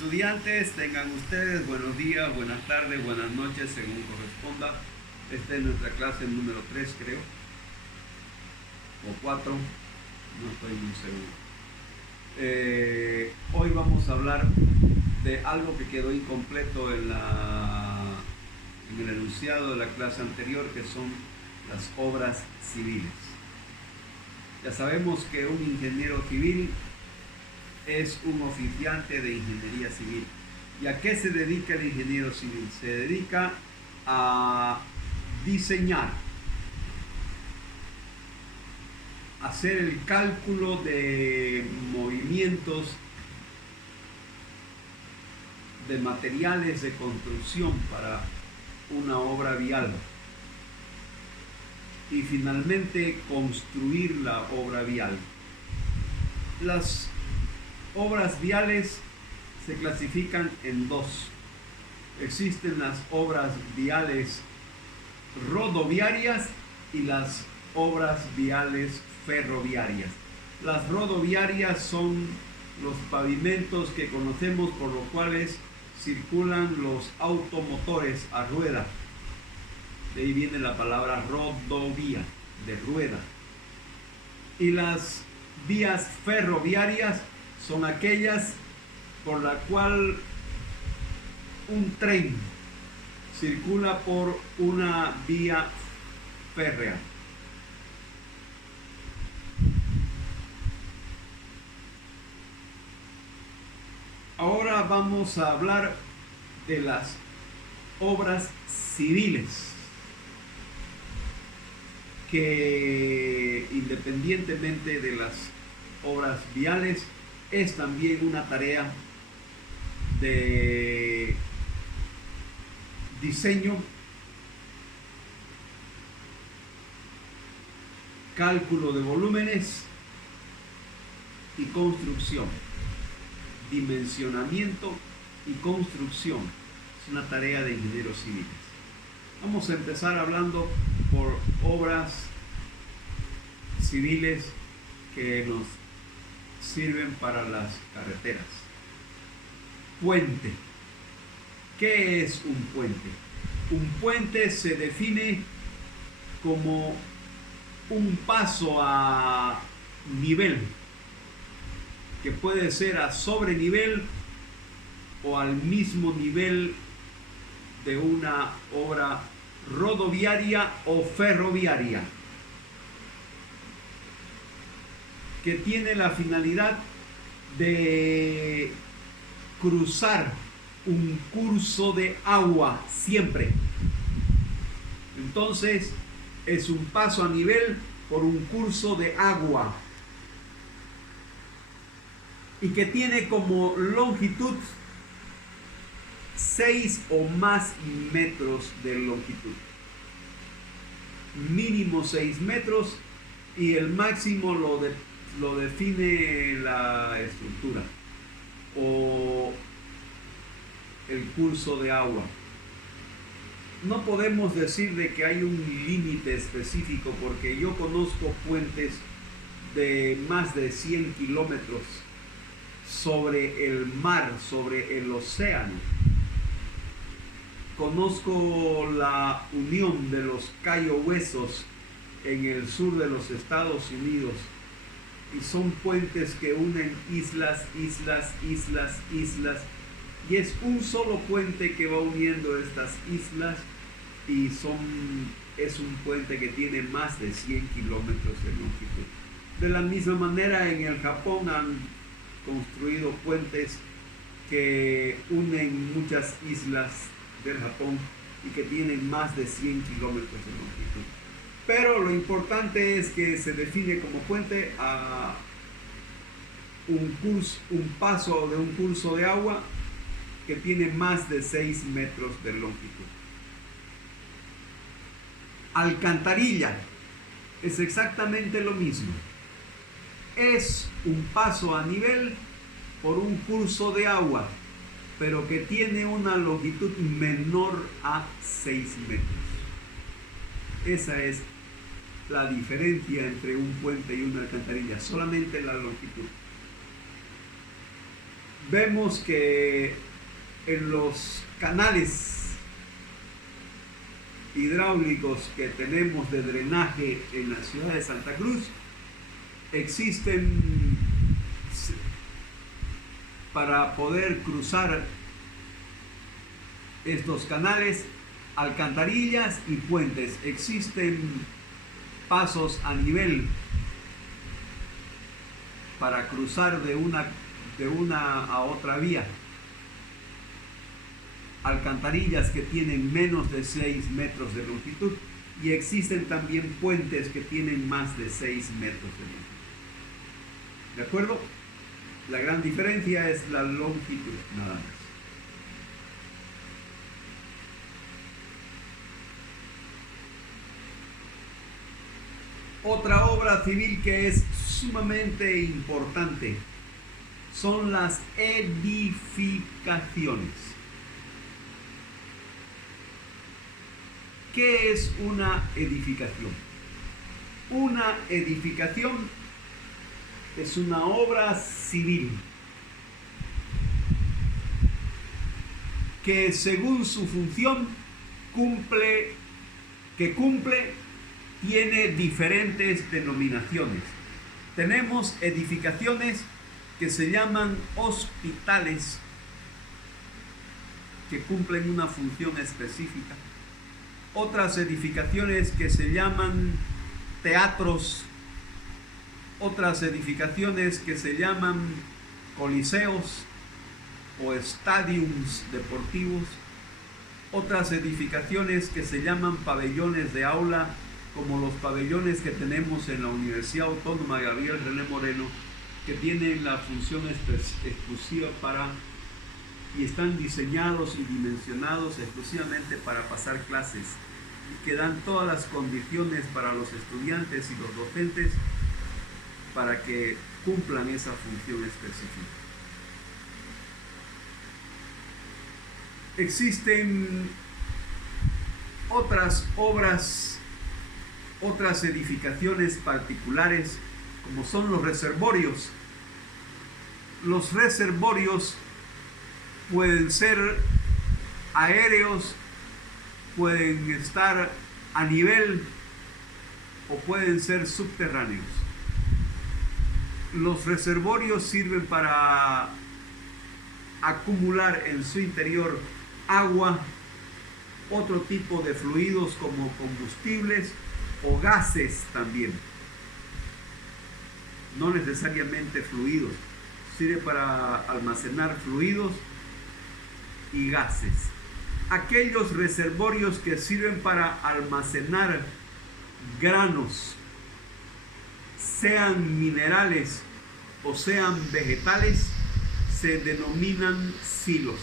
estudiantes, tengan ustedes buenos días, buenas tardes, buenas noches, según corresponda. Esta es nuestra clase número 3, creo, o 4, no estoy muy seguro. Hoy vamos a hablar de algo que quedó incompleto en el enunciado de la clase anterior, que son las obras civiles. Ya sabemos que un ingeniero civil es un oficiante de ingeniería civil. ¿Y a qué se dedica el ingeniero civil? Se dedica a diseñar, hacer el cálculo de movimientos de materiales de construcción para una obra vial y finalmente construir la obra vial. Las obras viales se clasifican en dos. Existen las obras viales rodoviarias y las obras viales ferroviarias. Las rodoviarias son los pavimentos que conocemos por los cuales circulan los automotores a rueda. De ahí viene la palabra rodovía, de rueda. Y las vías ferroviarias son aquellas por la cual un tren circula por una vía férrea. Ahora vamos a hablar de las obras civiles, que independientemente de las obras viales es también una tarea de diseño, cálculo de volúmenes y construcción. Dimensionamiento y construcción es una tarea de ingenieros civiles. Vamos a empezar hablando por obras civiles que nos sirven para las carreteras. Puente. ¿Qué es un puente? Un puente se define como un paso a nivel, que puede ser a sobrenivel o al mismo nivel de una obra rodoviaria o ferroviaria, que tiene la finalidad de cruzar un curso de agua siempre. Entonces es un paso a nivel por un curso de agua y que tiene como longitud 6 o más metros de longitud. Mínimo 6 metros y el máximo lo define la estructura o el curso de agua. No podemos decir de que hay un límite específico, porque yo conozco puentes de más de 100 kilómetros sobre el mar, sobre el océano. Conozco la unión de los Cayo Huesos en el sur de los Estados Unidos, y son puentes que unen islas, y es un solo puente que va uniendo estas islas, y es un puente que tiene más de 100 kilómetros de longitud. De la misma manera, en el Japón han construido puentes que unen muchas islas del Japón y que tienen más de 100 kilómetros de longitud. Pero lo importante es que se define como puente a un paso de un curso de agua que tiene más de 6 metros de longitud. Alcantarilla es exactamente lo mismo. Es un paso a nivel por un curso de agua, pero que tiene una longitud menor a 6 metros. Esa es la diferencia entre un puente y una alcantarilla, solamente la longitud. vemos que en los canales hidráulicos que tenemos de drenaje en la ciudad de Santa Cruz, existen, para poder cruzar estos canales, alcantarillas y puentes. Existen pasos a nivel para cruzar de una a otra vía. Alcantarillas que tienen menos de 6 metros de longitud, y existen también puentes que tienen más de 6 metros de longitud. ¿De acuerdo? La gran diferencia es la longitud, nada más. Otra obra civil que es sumamente importante son las edificaciones. ¿Qué es una edificación? Una edificación es una obra civil que, según su función, tiene diferentes denominaciones. Tenemos edificaciones que se llaman hospitales, que cumplen una función específica. Otras edificaciones que se llaman teatros, otras edificaciones que se llaman coliseos o estadios deportivos, otras edificaciones que se llaman pabellones de aula, como los pabellones que tenemos en la Universidad Autónoma de Gabriel René Moreno, que tienen la función exclusiva y están diseñados y dimensionados exclusivamente para pasar clases, y que dan todas las condiciones para los estudiantes y los docentes para que cumplan esa función específica. Existen otras obras, otras edificaciones particulares, como son los reservorios. Los reservorios pueden ser aéreos, pueden estar a nivel o pueden ser subterráneos. Los reservorios sirven para acumular en su interior agua, otro tipo de fluidos como combustibles o gases también. No necesariamente fluidos, sirve para almacenar fluidos y gases. Aquellos reservorios que sirven para almacenar granos, sean minerales o sean vegetales, se denominan silos.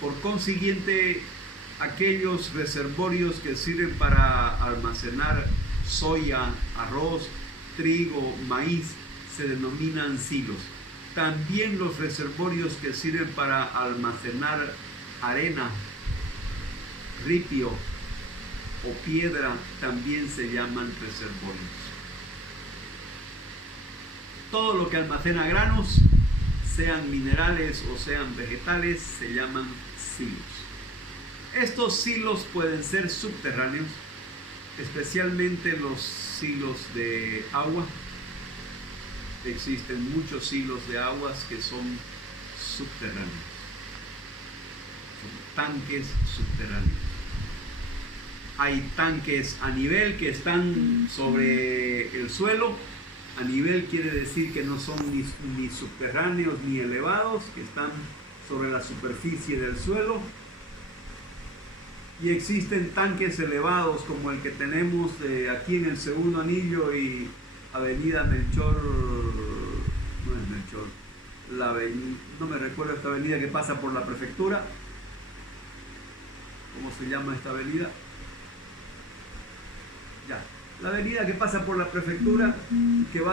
Por consiguiente, aquellos reservorios que sirven para almacenar soya, arroz, trigo, maíz, se denominan silos. También los reservorios que sirven para almacenar arena, ripio o piedra también se llaman reservorios. Todo lo que almacena granos, sean minerales o sean vegetales, se llaman silos. Estos silos pueden ser subterráneos, especialmente los silos de agua. Existen muchos silos de aguas que son subterráneos. Son tanques subterráneos. Hay tanques a nivel que están sobre el suelo. A nivel quiere decir que no son ni subterráneos ni elevados, que están sobre la superficie del suelo. Y existen tanques elevados como el que tenemos aquí en el segundo anillo y Avenida Melchor, no es Melchor, no me recuerdo esta avenida que pasa por la prefectura. ¿Cómo se llama esta avenida? Ya, la avenida que pasa por la prefectura, que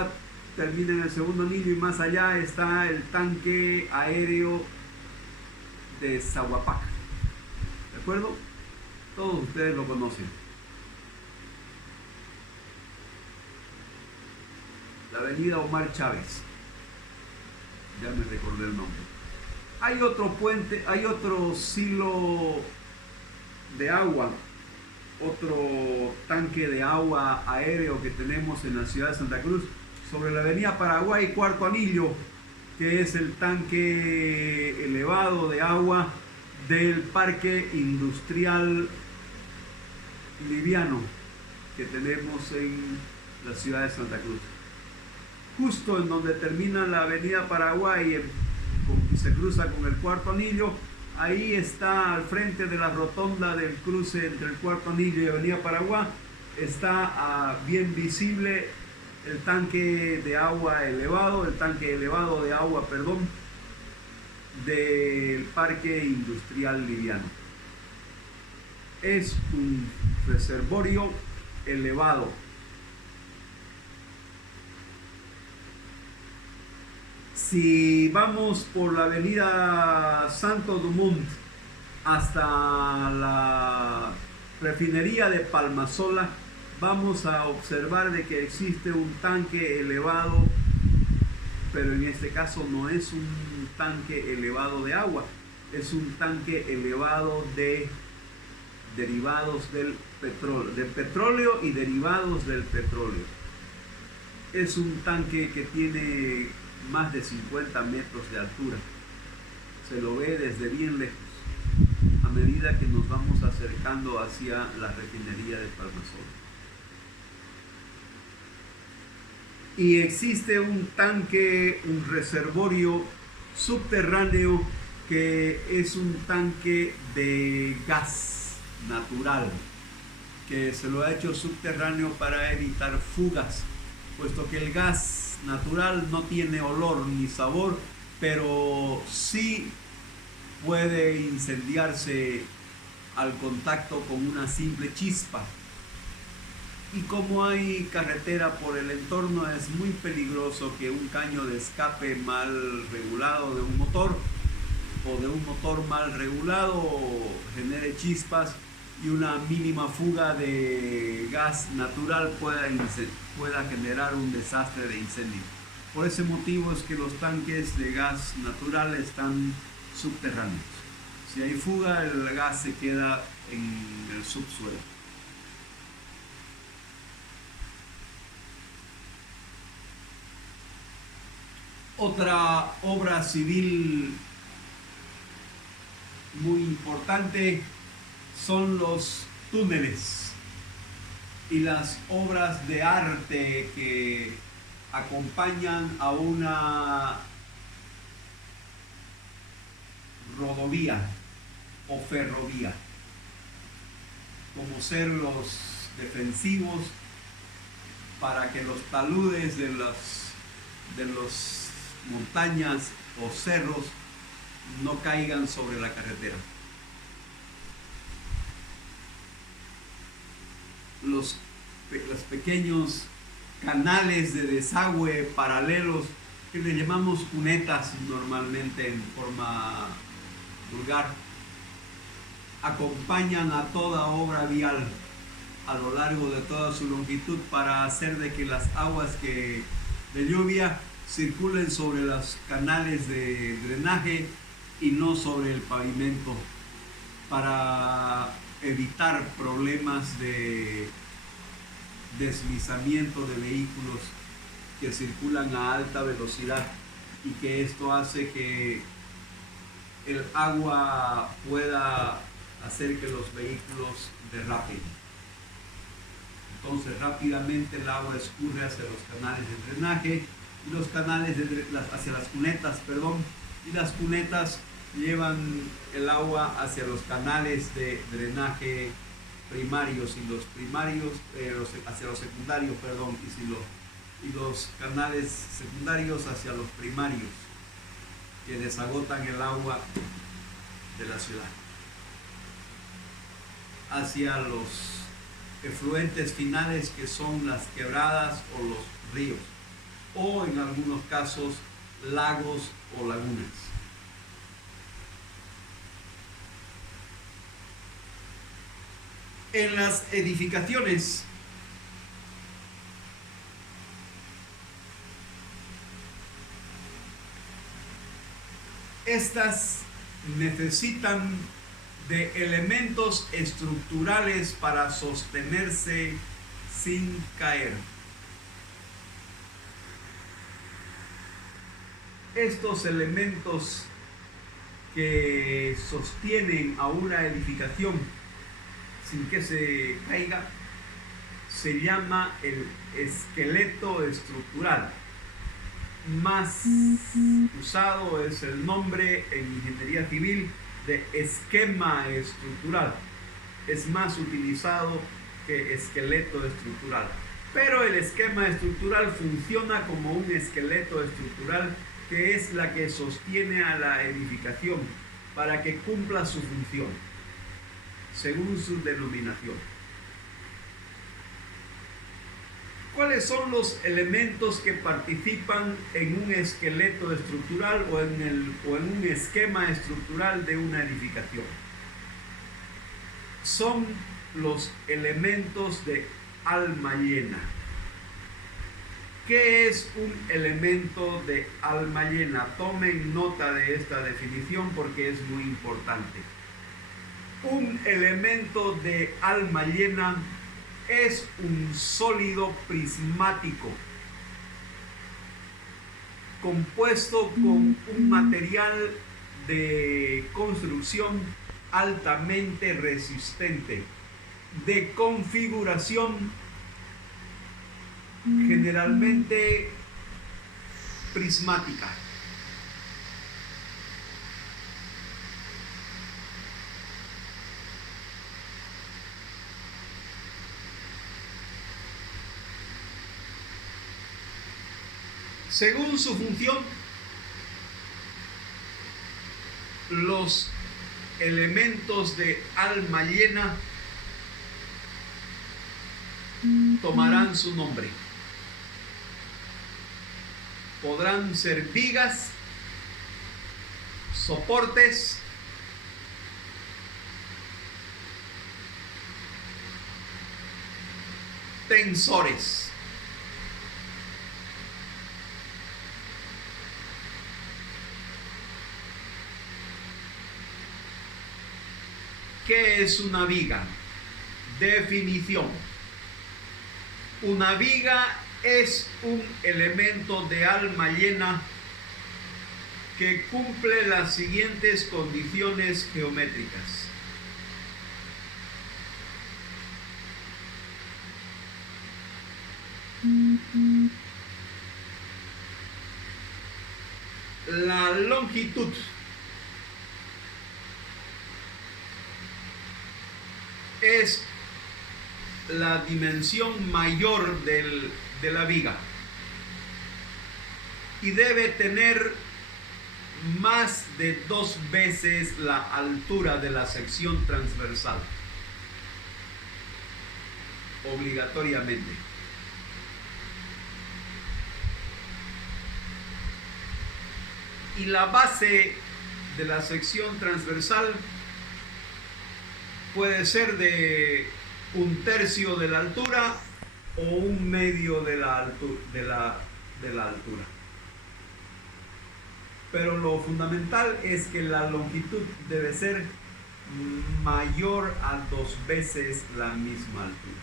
termina en el segundo anillo, y más allá está el tanque aéreo de Zahuapac. ¿De acuerdo? Todos ustedes lo conocen. La avenida Omar Chávez. ya me recordé el nombre. Hay otro puente, hay otro silo de agua, otro tanque de agua aéreo que tenemos en la ciudad de Santa Cruz, sobre la avenida Paraguay, Cuarto Anillo, que es el tanque elevado de agua del Parque Industrial Liviano que tenemos en la ciudad de Santa Cruz. Justo en donde termina la avenida Paraguay y se cruza con el Cuarto Anillo, ahí está al frente de la rotonda del cruce entre el Cuarto Anillo y avenida Paraguay, está bien visible el tanque de agua elevado, de agua, del Parque Industrial Liviano. Es un reservorio elevado. Si vamos por la avenida Santo Dumont hasta la refinería de Palmasola, vamos a observar de que existe un tanque elevado, pero en este caso no es un tanque elevado de agua, es un tanque elevado de derivados del petróleo, de petróleo y derivados del petróleo. Es un tanque que tiene más de 50 metros de altura. Se lo ve desde bien lejos a medida que nos vamos acercando hacia la refinería de Palmasola. Y existe un tanque, un reservorio subterráneo que es un tanque de gas natural, que se lo ha hecho subterráneo para evitar fugas, puesto que el gas natural no tiene olor ni sabor, pero sí puede incendiarse al contacto con una simple chispa. Y como hay carretera por el entorno, es muy peligroso que un caño de escape mal regulado de un motor o de un motor mal regulado genere chispas y una mínima fuga de gas natural pueda generar un desastre de incendio. Por ese motivo es que los tanques de gas natural están subterráneos. Si hay fuga, el gas se queda en el subsuelo. Otra obra civil muy importante son los túneles y las obras de arte que acompañan a una rodovía o ferrovía, como ser los defensivos para que los taludes de los montañas o cerros no caigan sobre la carretera. Los pequeños canales de desagüe paralelos que le llamamos cunetas normalmente en forma vulgar, acompañan a toda obra vial a lo largo de toda su longitud para hacer de que las aguas de lluvia circulen sobre los canales de drenaje y no sobre el pavimento, para evitar problemas de deslizamiento de vehículos que circulan a alta velocidad, y que esto hace que el agua pueda hacer que los vehículos derrapen. Entonces rápidamente el agua escurre hacia los canales de drenaje y los canales hacia las cunetas, y las cunetas llevan el agua hacia los canales de drenaje primarios y los primarios hacia los secundarios, y los canales secundarios hacia los primarios, que desagotan el agua de la ciudad hacia los efluentes finales, que son las quebradas o los ríos, o en algunos casos lagos o lagunas. En las edificaciones Estas necesitan de elementos estructurales para sostenerse sin caer. Estos elementos que sostienen a una edificación sin que se caiga se llama el esqueleto estructural. Más usado es el nombre en ingeniería civil de esquema estructural. Es más utilizado que esqueleto estructural. Pero el esquema estructural funciona como un esqueleto estructural, que es la que sostiene a la edificación para que cumpla su función, según su denominación. ¿Cuáles son los elementos que participan en un esqueleto estructural o en un esquema estructural de una edificación? Son los elementos de alma llena. ¿Qué es un elemento de alma llena? Tomen nota de esta definición porque es muy importante. Un elemento de alma llena es un sólido prismático compuesto con un material de construcción altamente resistente, de configuración generalmente prismática. Según su función, los elementos de alma llena tomarán su nombre. Podrán ser vigas, soportes, tensores. ¿Qué es una viga? Definición. Una viga es un elemento de alma llena que cumple las siguientes condiciones geométricas. La longitud es la dimensión mayor de la viga y debe tener más de 2 veces la altura de la sección transversal, obligatoriamente. Y la base de la sección transversal puede ser de 1/3 de la altura o 1/2 de la altura. Pero lo fundamental es que la longitud debe ser mayor a 2 veces la misma altura.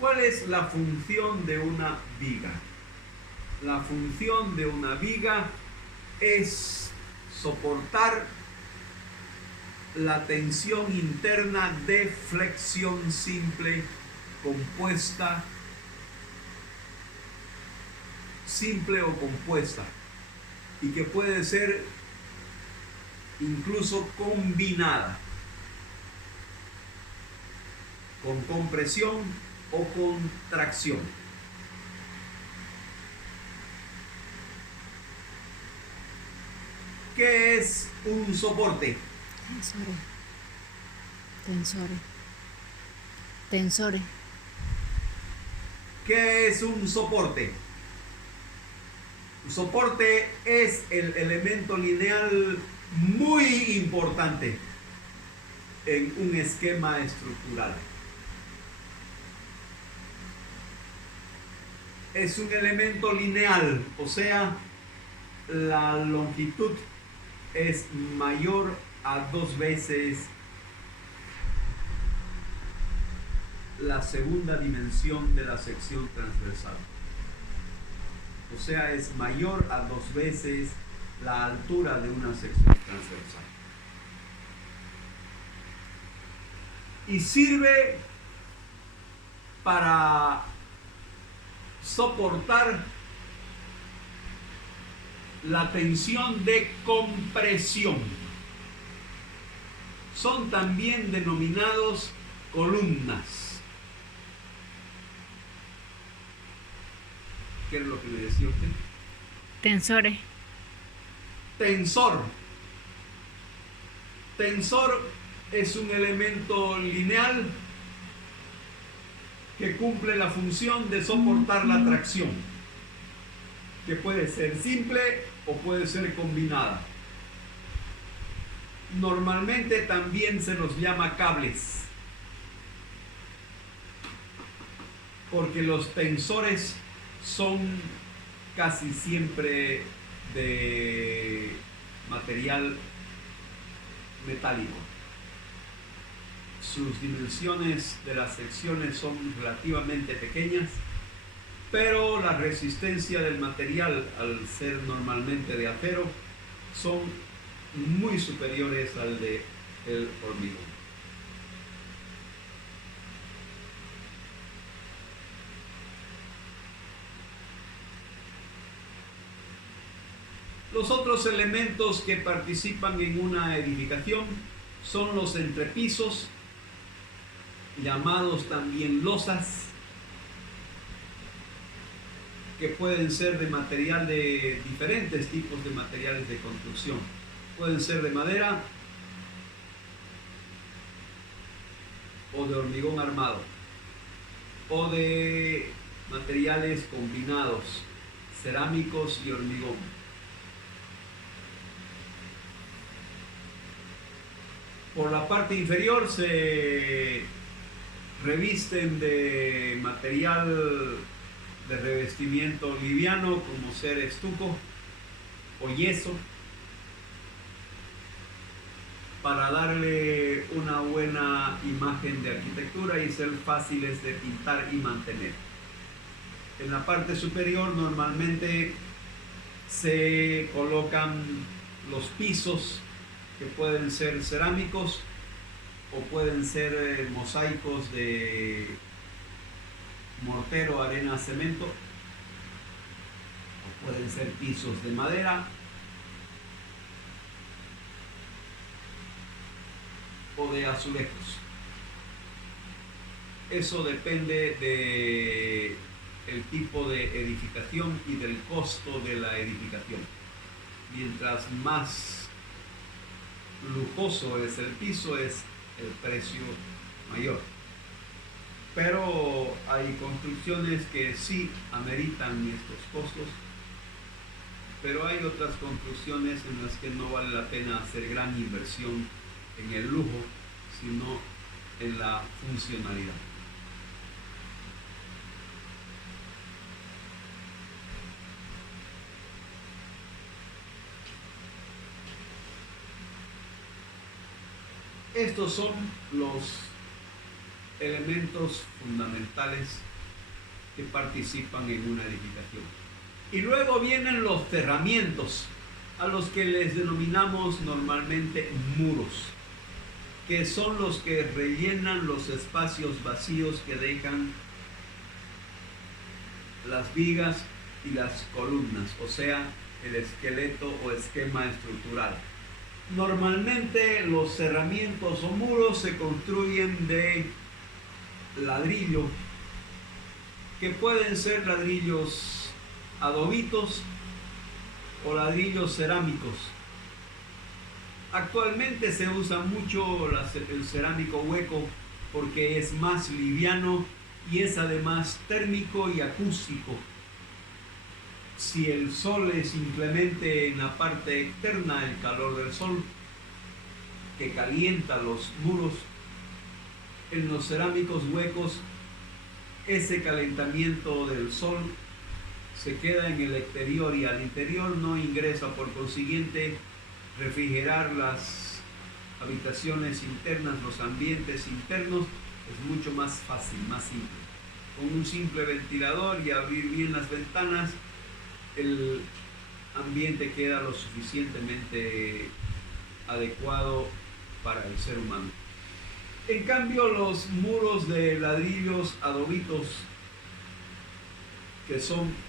¿Cuál es la función de una viga? La función de una viga es soportar la tensión interna de flexión simple compuesta, simple o compuesta, y que puede ser incluso combinada con compresión o contracción. ¿Qué es un soporte? Tensores. ¿Qué es un soporte? Un soporte es el elemento lineal muy importante en un esquema estructural. es un elemento lineal, o sea, la longitud es mayor a 2 veces la segunda dimensión de la sección transversal. O sea, es mayor a 2 veces la altura de una sección transversal. Y sirve para soportar la tensión de compresión. Son también denominados columnas. ¿Qué es lo que me decía usted? Tensores. Tensor. Tensor es un elemento lineal que cumple la función de soportar la tracción, que puede ser simple o puede ser combinada. Normalmente también se los llama cables, porque los tensores son casi siempre de material metálico. Sus dimensiones de las secciones son relativamente pequeñas, pero la resistencia del material, al ser normalmente de acero, son muy superiores al del hormigón. Los otros elementos que participan en una edificación son los entrepisos, llamados también losas, que pueden ser de material de diferentes tipos de materiales de construcción. Pueden ser de madera o de hormigón armado o de materiales combinados, cerámicos y hormigón. Por la parte inferior se revisten de material de revestimiento liviano, como ser estuco o yeso, para darle una buena imagen de arquitectura y ser fáciles de pintar y mantener. En la parte superior normalmente se colocan los pisos, que pueden ser cerámicos o pueden ser mosaicos de mortero, arena, cemento, o pueden ser pisos de madera o de azulejos. Eso depende de el tipo de edificación y del costo de la edificación. Mientras más lujoso es el piso, es el precio mayor. Pero hay construcciones que sí ameritan estos costos, pero hay otras construcciones en las que no vale la pena hacer gran inversión en el lujo, sino en la funcionalidad. Estos son los elementos fundamentales que participan en una edificación. Y luego vienen los cerramientos, a los que les denominamos normalmente muros, que son los que rellenan los espacios vacíos que dejan las vigas y las columnas, o sea, el esqueleto o esquema estructural. Normalmente los cerramientos o muros se construyen de ladrillo, que pueden ser ladrillos adobitos o ladrillos cerámicos. Actualmente se usa mucho el cerámico hueco porque es más liviano y es además térmico y acústico. Si el sol es simplemente en la parte externa, el calor del sol que calienta los muros, en los cerámicos huecos ese calentamiento del sol se queda en el exterior y al interior no ingresa. Por consiguiente, refrigerar las habitaciones internas, los ambientes internos, es mucho más fácil, más simple. Con un simple ventilador y abrir bien las ventanas, el ambiente queda lo suficientemente adecuado para el ser humano. En cambio, los muros de ladrillos adobitos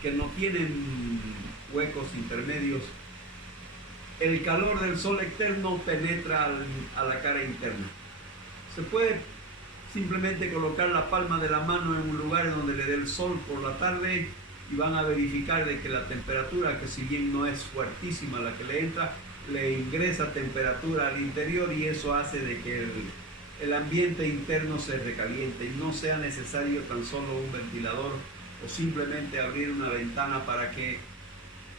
que no tienen huecos intermedios, el calor del sol externo penetra a la cara interna. Se puede simplemente colocar la palma de la mano en un lugar en donde le dé el sol por la tarde y van a verificar de que la temperatura, que si bien no es fuertísima la que le entra, le ingresa temperatura al interior y eso hace de que el ambiente interno se recaliente y no sea necesario tan solo un ventilador o simplemente abrir una ventana para que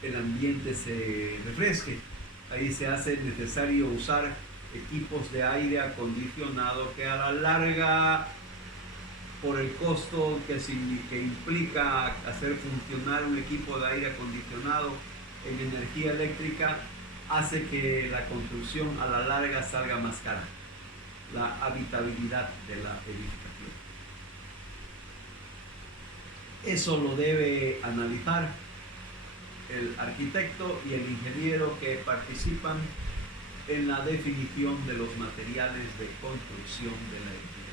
el ambiente se refresque. Ahí se hace necesario usar equipos de aire acondicionado que a la larga, por el costo que implica hacer funcionar un equipo de aire acondicionado en energía eléctrica, hace que la construcción a la larga salga más cara, la habitabilidad de la edificación. Eso lo debe analizar el arquitecto y el ingeniero que participan en la definición de los materiales de construcción de la edificación.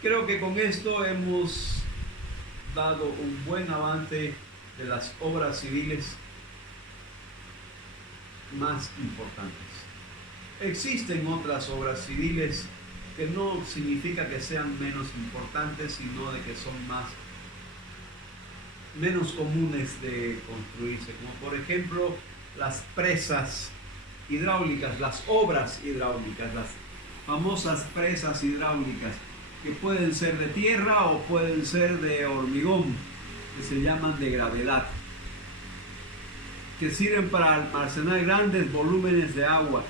Creo que con esto hemos dado un buen avance de las obras civiles más importantes. Existen otras obras civiles que no significa que sean menos importantes, sino de que son menos comunes de construirse, como por ejemplo las presas hidráulicas, las obras hidráulicas, las famosas presas hidráulicas, que pueden ser de tierra o pueden ser de hormigón, que se llaman de gravedad, que sirven para almacenar grandes volúmenes de agua.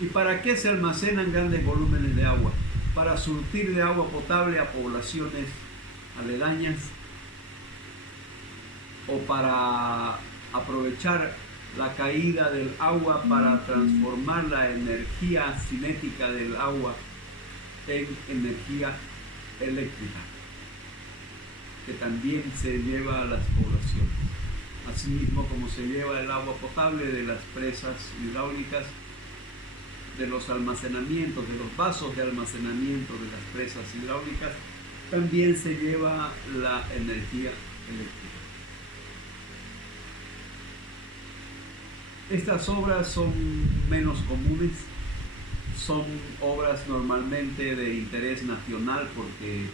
¿Y para qué se almacenan grandes volúmenes de agua? Para surtir de agua potable a poblaciones aledañas o para aprovechar la caída del agua para transformar la energía cinética del agua en energía eléctrica, que también se lleva a las poblaciones. Asimismo, como se lleva el agua potable de las presas hidráulicas, de los almacenamientos, de los vasos de almacenamiento de las presas hidráulicas, también se lleva la energía eléctrica. Estas obras son menos comunes, son obras normalmente de interés nacional porque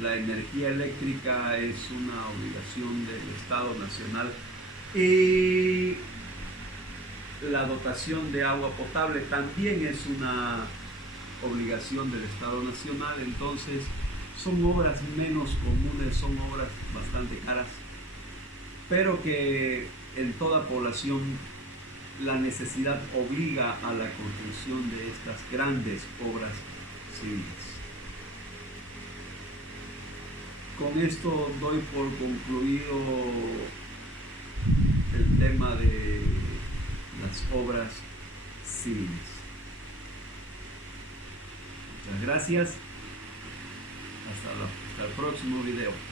la energía eléctrica es una obligación del Estado nacional y la dotación de agua potable también es una obligación del Estado nacional. Entonces son obras menos comunes, son obras bastante caras, pero que en toda población la necesidad obliga a la construcción de estas grandes obras civiles. Con esto doy por concluido el tema de las obras civiles. Muchas gracias. Hasta el próximo video.